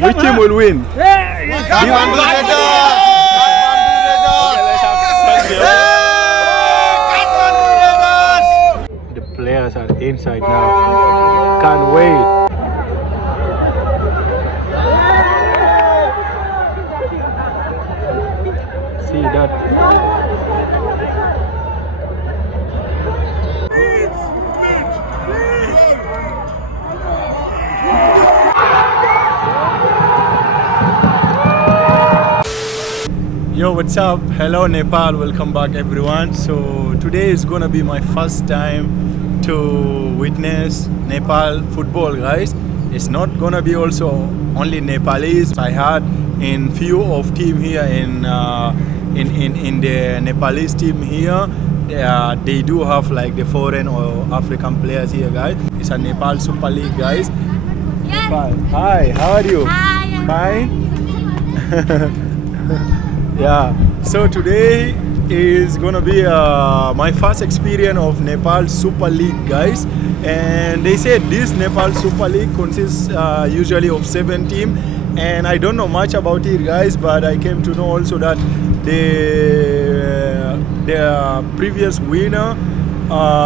Which team will win? Kathmandu Rayzrs! The players are inside now. Can't wait. See that? Yo, what's up? Hello Nepal, welcome back everyone. So today is gonna be my first time to witness Nepal football, guys. It's not gonna be also only Nepalese. I had in few of team here in the Nepalese team here. They do have like the foreign or African players here, guys. It's a Nepal Super League, guys. Yeah. Nepal. Hi, how are you? Hi. Fine. Yeah, so today is gonna be my first experience of Nepal Super League, guys. And they said this Nepal Super League consists usually of 7 teams, and I don't know much about it, guys, but I came to know also that the previous winner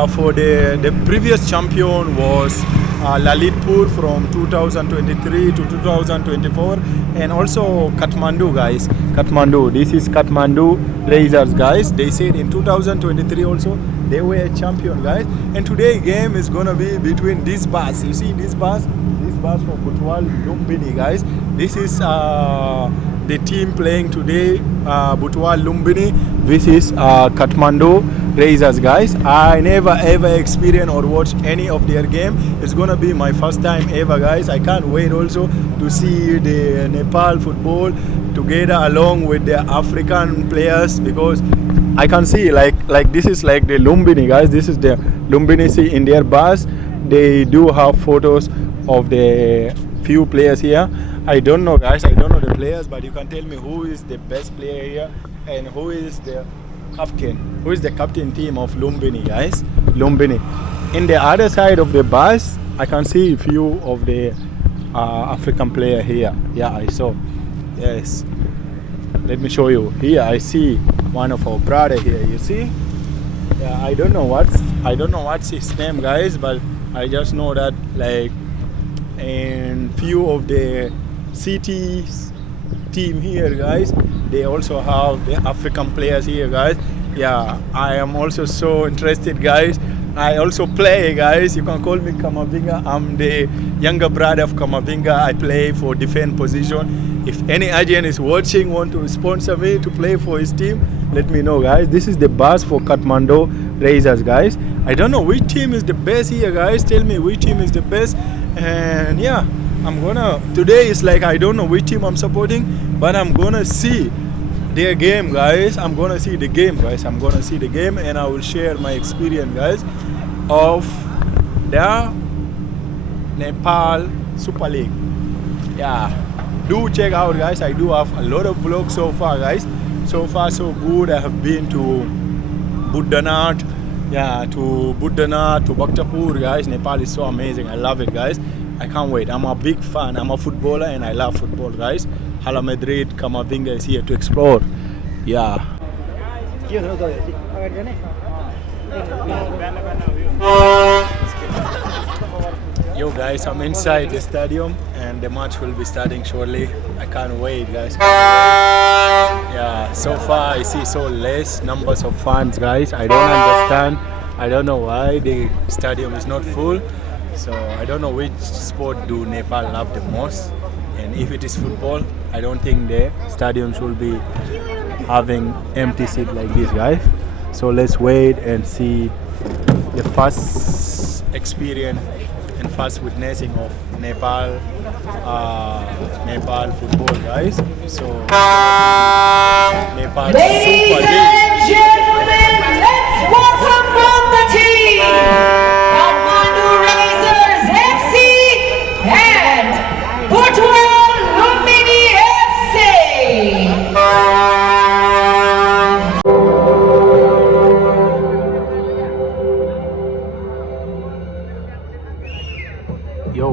for the previous champion was Lalit from 2023 to 2024, and also Kathmandu, guys. Kathmandu, this is Kathmandu Rayzrs, guys. They said in 2023 also they were a champion, guys. And today game is gonna be between this bus. You see this bus for Butwal Lumbini, guys. This is the team playing today, Butwal Lumbini. This is Kathmandu Rayzrs, guys. I never ever experienced or watched any of their game. It's gonna be my first time ever, guys. I can't wait also to see the Nepal football together along with the African players, because I can see like this is like the Lumbini, guys. This is the Lumbini. See in their bus they do have photos of the few players here. I don't know, guys, I don't know the players, but you can tell me who is the best player here and who is the captain team of Lumbini, guys. Lumbini. In the other side of the bus I can see a few of the African player here. Yeah, I saw. Yes, let me show you. Here I see one of our brother here, you see. Yeah, I don't know what's his name, guys, but I just know that like and few of the cities team here, guys, they also have the African players here, guys. Yeah, I am also so interested, guys. I also play, guys. You can call me Kamavinga. I'm the younger brother of Kamavinga. I play for defense position. If any agent is watching, want to sponsor me to play for his team, let me know, guys. This is the bus for Kathmandu Rayzrs, guys. I don't know which team is the best here, guys. Tell me which team is the best. And yeah, today is like I don't know which team I'm supporting, but I'm gonna see their game, guys. I'm gonna see the game, and I will share my experience, guys, of the Nepal Super League. Yeah, do check out, guys. I do have a lot of vlogs so far, guys. So far so good. I have been to Buddhanath, to Bhaktapur, guys. Nepal is so amazing. I love it, guys. I can't wait. I'm a big fan. I'm a footballer and I love football, guys. Hala Madrid, Kamavinga is here to explore. Yeah. Yo, guys, I'm inside the stadium and the match will be starting shortly. I can't wait, guys. Yeah, so far I see so less numbers of fans, guys. I don't understand. I don't know why the stadium is not full. So I don't know which sport do Nepal love the most. And if it is football, I don't think the stadiums will be having empty seat like this, guys. So let's wait and see the first experience and first witnessing of Nepal football, guys. So Nepal Super League. Ladies and gentlemen, let's welcome from the team, Kathmandu Rayzrs FC and Butwal Lumbini FC. Yo,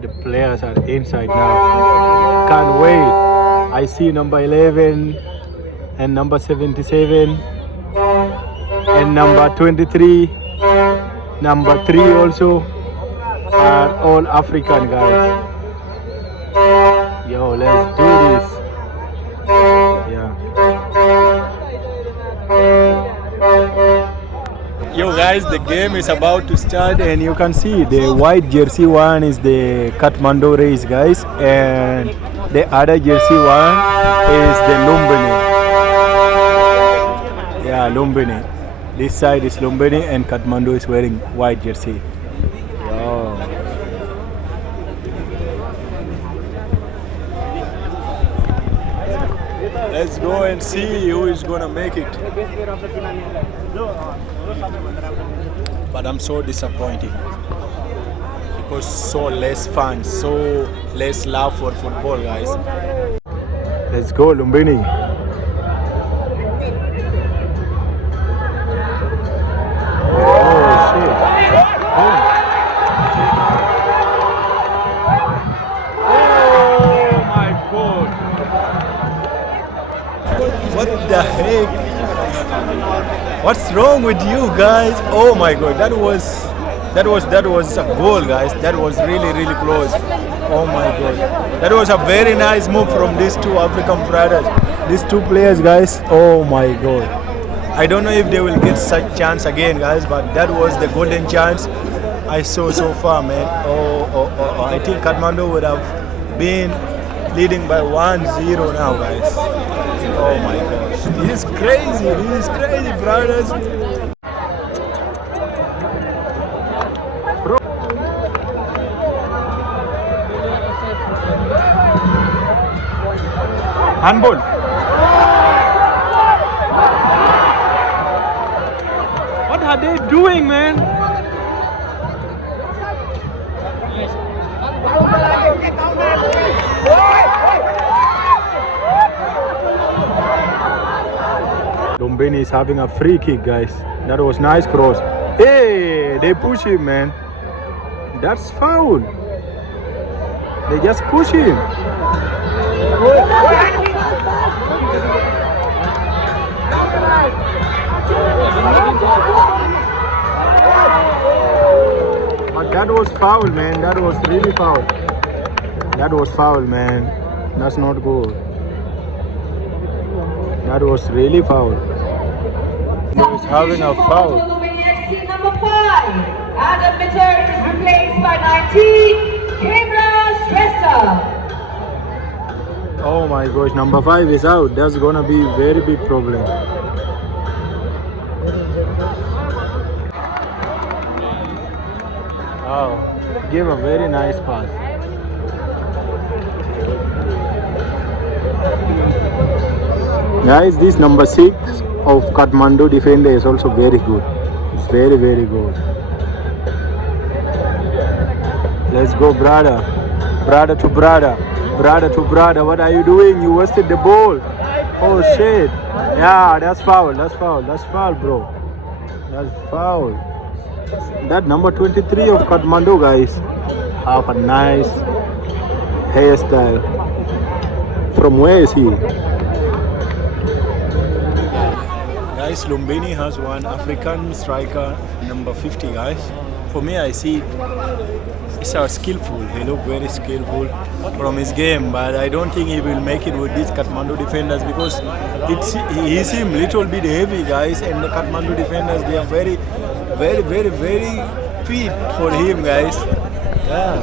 the players are inside now. Can't wait. I see number 11 and number 77 and number 23, number 3 also are all African guys. Yo, let's do this. Yeah. Yo guys, the game is about to start and you can see the white jersey one is the Kathmandu Rayzrs guys, and the other jersey one is the Lumbini. Yeah, Lumbini. This side is Lumbini and Kathmandu is wearing white jersey. Yo. Let's go and see who is gonna make it. But I'm so disappointed because so less fun, so less love for football, guys. Let's go, Lumbini. Oh shit! Oh my god! What the heck? What's wrong with you guys? Oh my god, that was a goal, guys. That was really close. Oh my god. That was a very nice move from these two African brothers. These two players, guys. Oh my god. I don't know if they will get such chance again, guys, but that was the golden chance I saw so far, man. Oh. I think Kathmandu would have been leading by 1-0 now, guys. Oh my gosh. This is crazy, brothers. Bro. Handball. What are they doing, man? Lumbini is having a free kick, guys. That was nice cross. Hey, they push him, man. That's foul. They just push him. But that was foul, man. That was really foul. That was foul, man. That's not good. That was really foul. He was having a foul. Butwal Lumbini FC number 5. Adam Mitter is replaced by 19. Dashrath. Oh my gosh, number 5 is out. That's gonna be a very big problem. Oh, give a very nice pass. Guys, this number 6 of Kathmandu defender is also very good. It's very good. Let's go, brother. Brother to brother. What are you doing? You wasted the ball. Oh shit. Yeah, that's foul, bro. That's foul. That number 23 of Kathmandu, guys, have a nice hairstyle. From where is he? Guys, Lumbini has one African striker, number 50, guys. For me, I see he's skillful. He look very skillful from his game, but I don't think he will make it with these Kathmandu defenders because he seems little bit heavy, guys, and the Kathmandu defenders, they are very fit for him, guys. Yeah.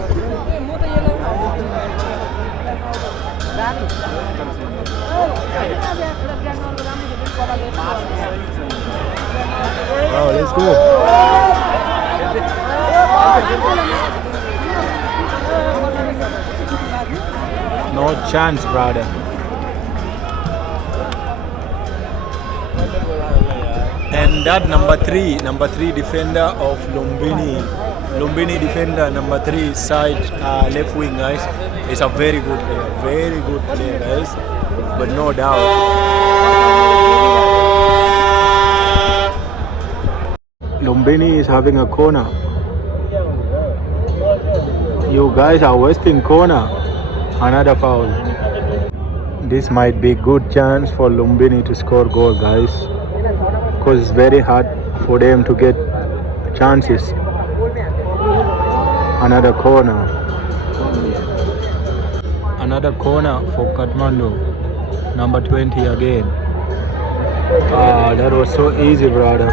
Oh, let's go. No chance, brother. And that number three defender of Lumbini defender, number 3 side left wing, guys, is a very good player, guys, but no doubt. Lumbini is having a corner. You guys are wasting corner. Another foul. This might be good chance for Lumbini to score goal, guys. Because it's very hard for them to get chances. Another corner. Another corner for Kathmandu. Number 20 again. Ah, that was so easy, brother.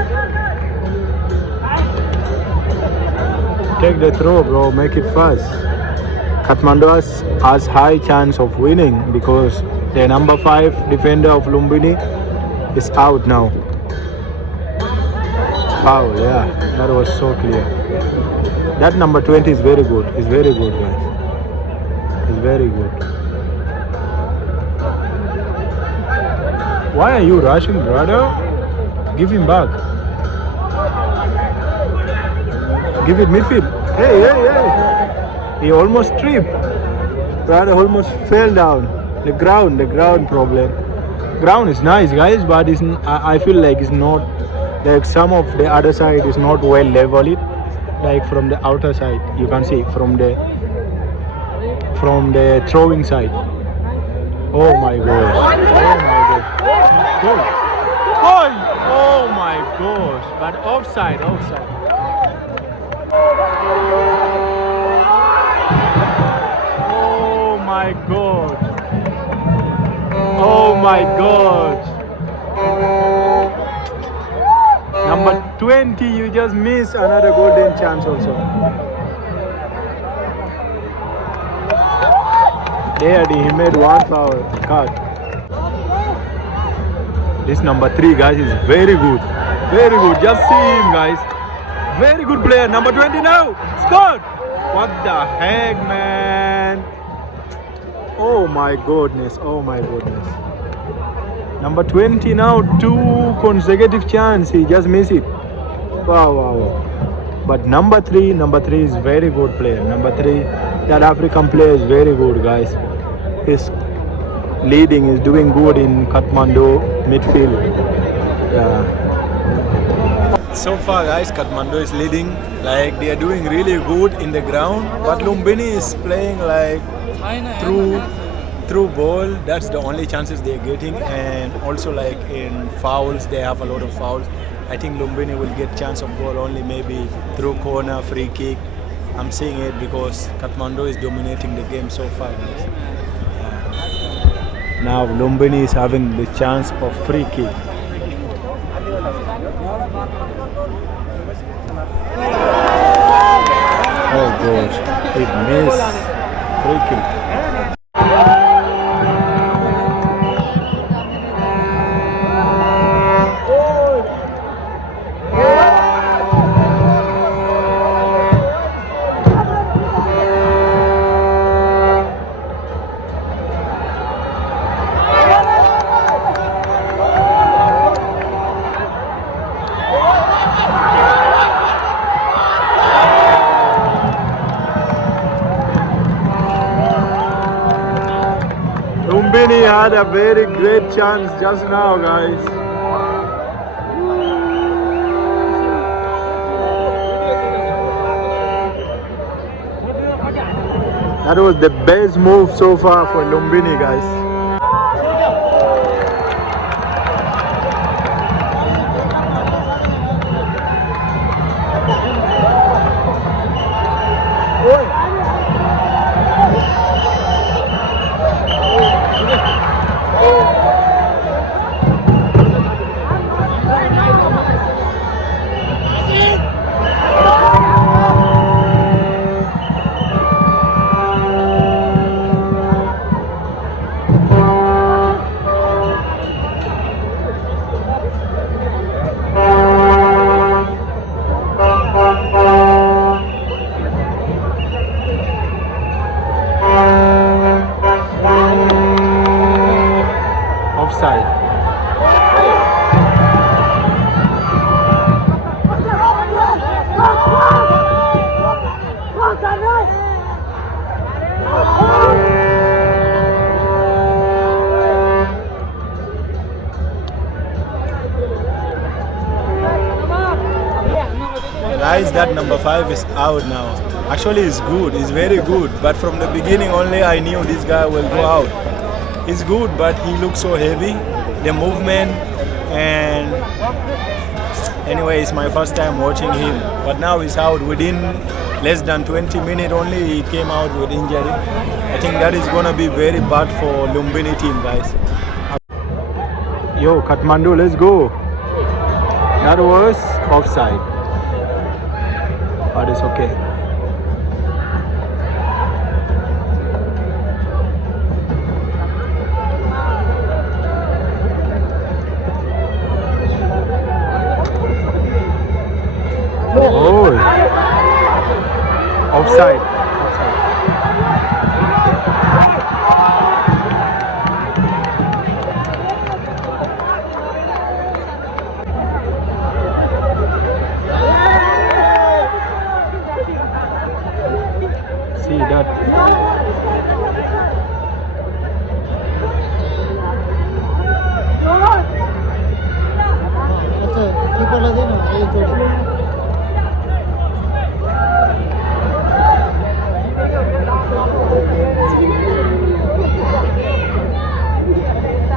Take the throw, bro. Make it fast. Kathmandu has high chance of winning because the number 5 defender of Lumbini is out now. Foul, yeah. That was so clear. That number 20 is very good. It's very good, guys. It's very good. Why are you rushing, brother? Give him back. Give it midfield. Hey. He almost tripped. Brother almost fell down. The ground problem. Ground is nice, guys, but I feel like it's not, like some of the other side is not well leveled. Like from the outer side, you can see from the throwing side. Oh my gosh! Goal! Oh my gosh! But offside. Oh my god! Oh my god! Number 20, you just miss another golden chance also. There he made one foul. Cut. This number 3, guys, is very good. Very good. Just see him, guys. Very good player. Number 20 now. Scored. What the heck, man? Oh my goodness. Number 20 now, 2 consecutive chance. He just missed it. Wow. But number 3 is very good player. Number 3, that African player is very good, guys. He's leading, is doing good in Kathmandu midfield. Yeah. So far, guys, Kathmandu is leading. Like, they are doing really good in the ground. But Lumbini is playing like through ball. That's the only chances they're getting. And also like in fouls, they have a lot of fouls. I think Lumbini will get chance of goal only maybe through corner, free kick. I'm saying it because Kathmandu is dominating the game so far, guys. Now Lumbini is having the chance of free kick. Oh gosh, it missed. Free kick. Lumbini had a very great chance just now, guys. That was the best move so far for Lumbini, guys. that number 5 is out now. Actually, he's good. He's very good. But from the beginning only, I knew this guy will go out. He's good, but he looks so heavy. The movement and anyway, it's my first time watching him. But now he's out within less than 20 minutes only. He came out with injury. I think that is gonna be very bad for Lumbini team, guys. Yo, Kathmandu, let's go. That was offside, but it's okay. Oh, offside. See that?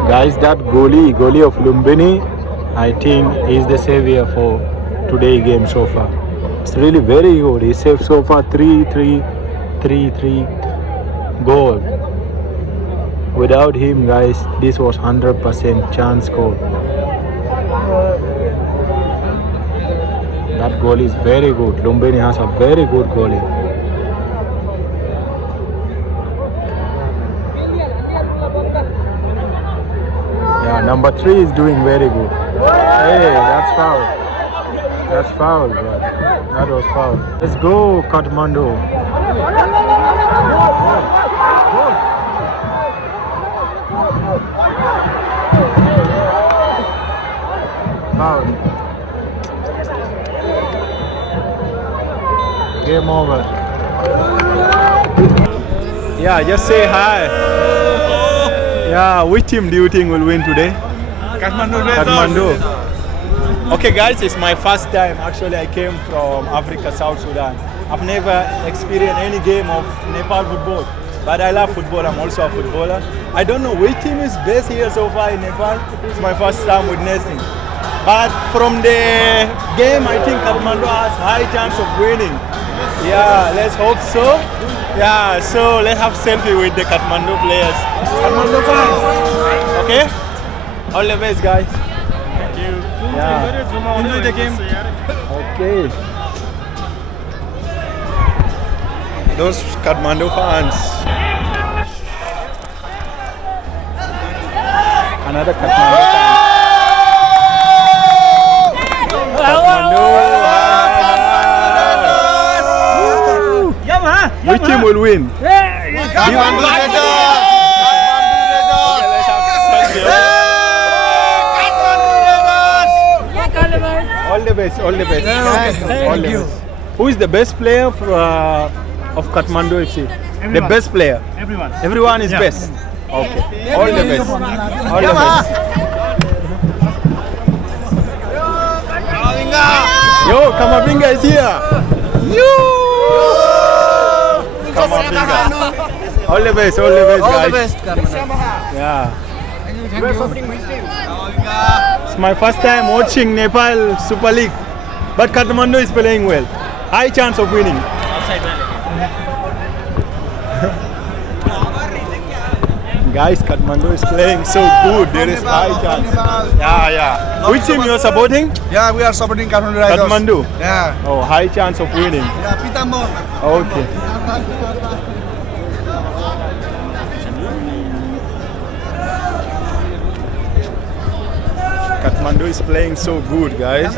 Guys, that goalie of Lumbini, I think is the savior for today's game so far. It's really very good. He saved so far 3-3 goal. Without him, guys, this was 100% chance goal. That goal is very good. Lumbini has a very good goalie. Yeah, number 3 is doing very good. Hey, that's foul. That's foul, bro. That was foul. Let's go, Kathmandu. Foul. Game over. Yeah, just say hi. Yeah, which team do you think will win today? Kathmandu Rayzrs. Kathmandu. Okay guys, it's my first time. Actually, I came from Africa, South Sudan. I've never experienced any game of Nepal football, but I love football. I'm also a footballer. I don't know which team is best here so far in Nepal. It's my first time witnessing. But from the game, I think Kathmandu has high chance of winning. Yeah, let's hope so. Yeah, so let's have selfie with the Kathmandu players. Kathmandu fans. Okay? All the best, guys. Thank you. Yeah. Enjoy the game. Okay. Those Kathmandu fans. Another Kathmandu fan. Kathmandu. Which team will win? Kathmandu Rayzrs. All the best, all the best. All the best. Who is the best player of Kathmandu FC? Everyone. The best player? Everyone. Everyone is best? Okay. All the best. All the best. Yo, Kamavinga is here. Kamavinga. All the best, guys. All the best, Yeah. It's my first time watching Nepal Super League, but Kathmandu is playing well. High chance of winning. Guys, Kathmandu is playing so good. There is high chance. Yeah. Which team you are supporting? Yeah, we are supporting Kathmandu Rayzrs. Kathmandu. Yeah. Oh, high chance of winning. Yeah, Pitambor. Okay. Kathmandu is playing so good, guys.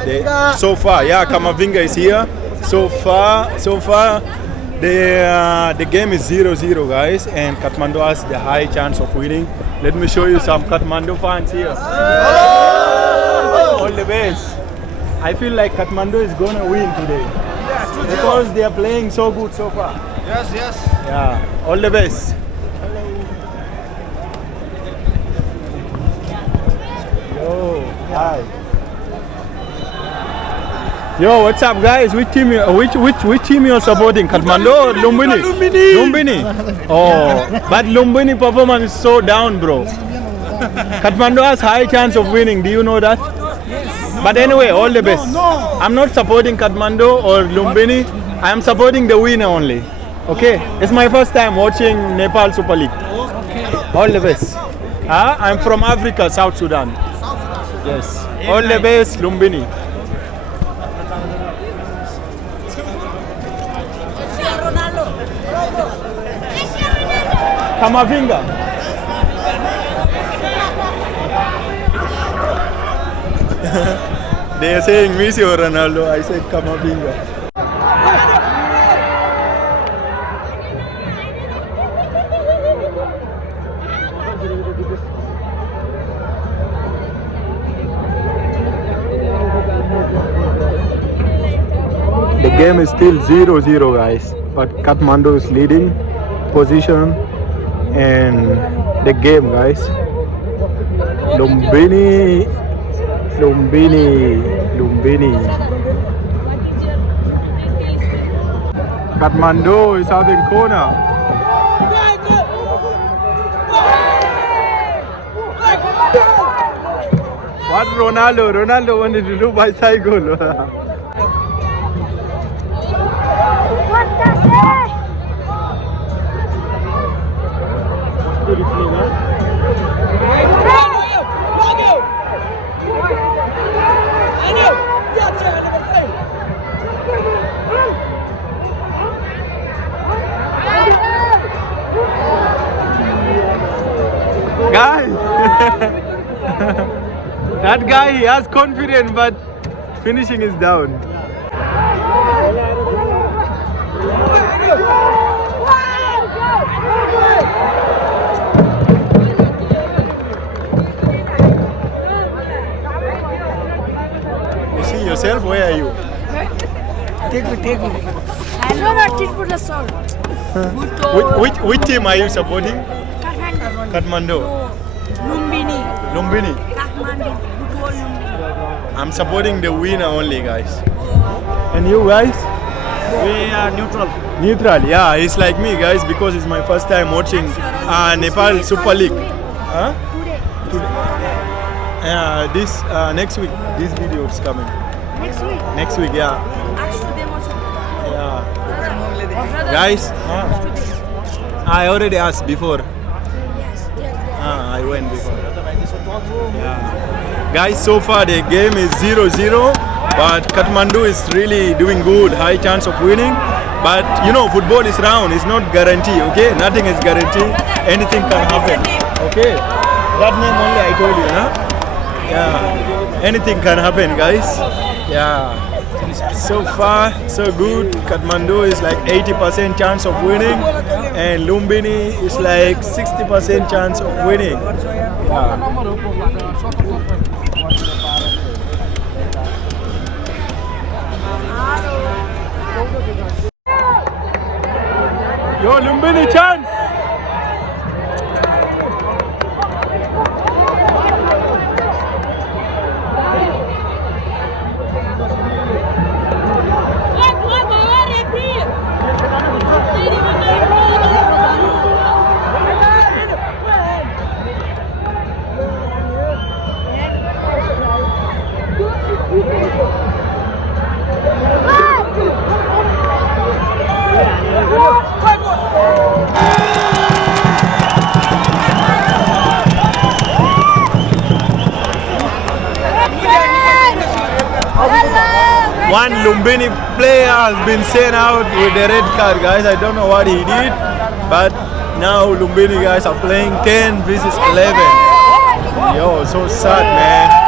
So far, yeah, Kamavinga is here. So far, the game is 0-0, guys, and Kathmandu has the high chance of winning. Let me show you some Kathmandu fans here. All the best. I feel like Kathmandu is gonna win today because they are playing so good so far. Yes. Yeah, all the best. Yo, hi. Yo, what's up, guys? Which team you're supporting? Kathmandu or Lumbini? Lumbini. Oh, but Lumbini performance is so down, bro. Kathmandu has high chance of winning. Do you know that? But anyway, all the best. I'm not supporting Kathmandu or Lumbini. I am supporting the winner only. Okay? It's my first time watching Nepal Super League. All the best. I'm from Africa, South Sudan. Yes. All the best, Lumbini. Kamavinga. They are saying Messi or Ronaldo. I said Kamavinga. The game is still 0-0, guys, but Kathmandu is leading position and the game, guys. Lumbini. Kathmandu is having corner. What Ronaldo wanted to do by cycle. Guys, that guy, he has confidence, but finishing is down. You see yourself? Where are you? Take me. I know what it would have solved. Which team are you supporting? Kathmandu. Lumbini. Kathmandu. Butwal Lumbini. I'm supporting the winner only, guys. And you guys? We are neutral. Neutral, yeah. It's like me, guys, because it's my first time watching Nepal Super League. Huh? Today. This next week. This video is coming. Next week. Next week, yeah. Ask to them also. Yeah. Guys, I already asked before. Yes, they are there. I went before. Yeah. Guys, so far the game is 0-0, but Kathmandu is really doing good, high chance of winning. But you know, football is round, it's not guaranteed, okay? Nothing is guaranteed, anything can happen, okay? That name only I told you, huh? Yeah, anything can happen, guys. Yeah. So far, so good. Kathmandu is like 80% chance of winning, and Lumbini is like 60% chance of winning. Yeah. Yo, Lumbini chance! One Lumbini player has been sent out with the red card, guys. I don't know what he did, but now Lumbini guys are playing 10 versus 11. Yo, so sad, man.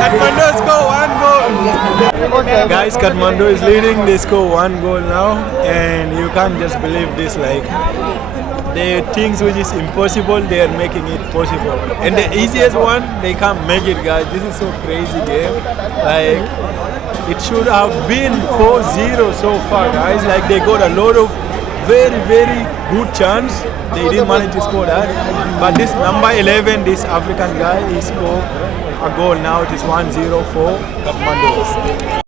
Kathmandu score 1 goal. Guys, Kathmandu is leading. They score 1 goal now, and you can't just believe this. Like, the things which is impossible, they are making it possible. And the easiest one, they can't make it, guys. This is so crazy game. Like, it should have been 4-0 so far, guys. Like, they got a lot of very, very good chance. They didn't manage to score that. But this number 11, this African guy, he scored a goal. Now it is 1-0 for Kathmandu.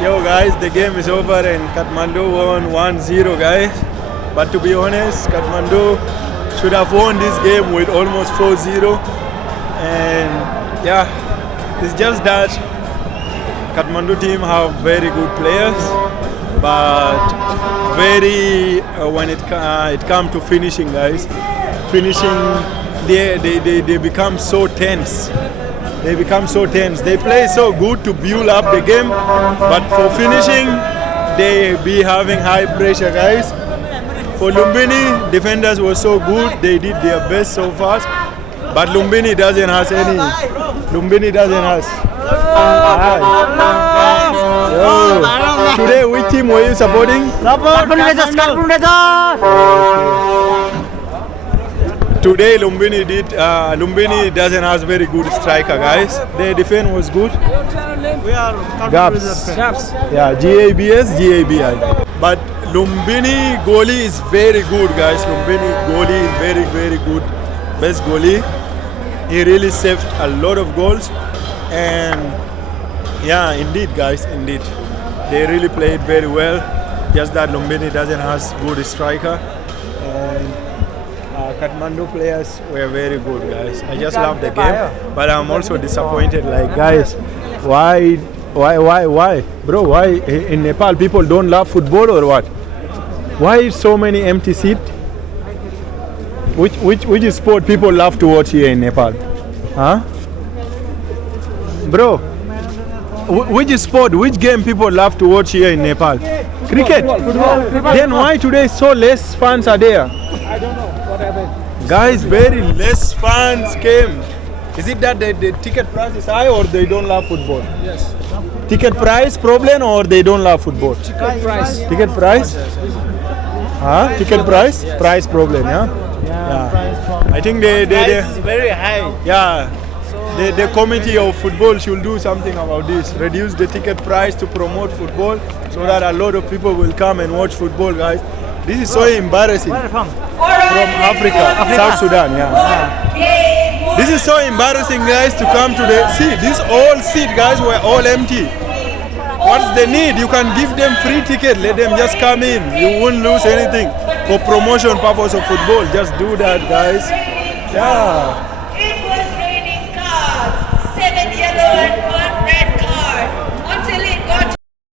Yo guys, the game is over and Kathmandu won 1-0, guys. But to be honest, Kathmandu should have won this game with almost 4-0. And yeah, it's just that Kathmandu team have very good players, but very when it comes to finishing, guys, they become so tense. They become so tense. They play so good to build up the game, but for finishing, they be having high pressure, guys. For Lumbini, defenders were so good. They did their best so far, but Lumbini doesn't have any. Lumbini doesn't have. Yo. Today, which team were you supporting? Kathmandu Rayzrs. Today Lumbini doesn't have very good striker, guys. Their defense was good. We are Gaps. Gaps. Yeah, GABI. But Lumbini goalie is very good, guys. Lumbini goalie is very, very good. Best goalie. He really saved a lot of goals. And yeah, indeed, guys, indeed. They really played very well. Just that Lumbini doesn't have good striker. And Kathmandu players were very good, guys. I just love the game, but I'm also disappointed. Like, guys, why, bro? Why in Nepal people don't love football or what? Why so many empty seats? Which sport people love to watch here in Nepal? Huh? Bro, which sport, which game people love to watch here in Nepal? Cricket. Football. Then why today so less fans are there? I don't know what happened. Guys, very less fans came. Is it that the ticket price is high or they don't love football? Yes. Ticket price problem or they don't love football? Ticket price. Ticket price? Huh? Ticket price? Yes. Price problem, yeah? Yeah. I think they Price is very high. yeah. The committee of football should do something about this. Reduce the ticket price to promote football so that a lot of people will come and watch football, guys. This is so embarrassing. Where are you from? From Africa, South Sudan, yeah. This is so embarrassing, guys, to come to the see. This all seat, guys, were all empty. What's the need? You can give them free ticket. Let them just come in. You won't lose anything. For promotion purpose of football, just do that, guys. Yeah.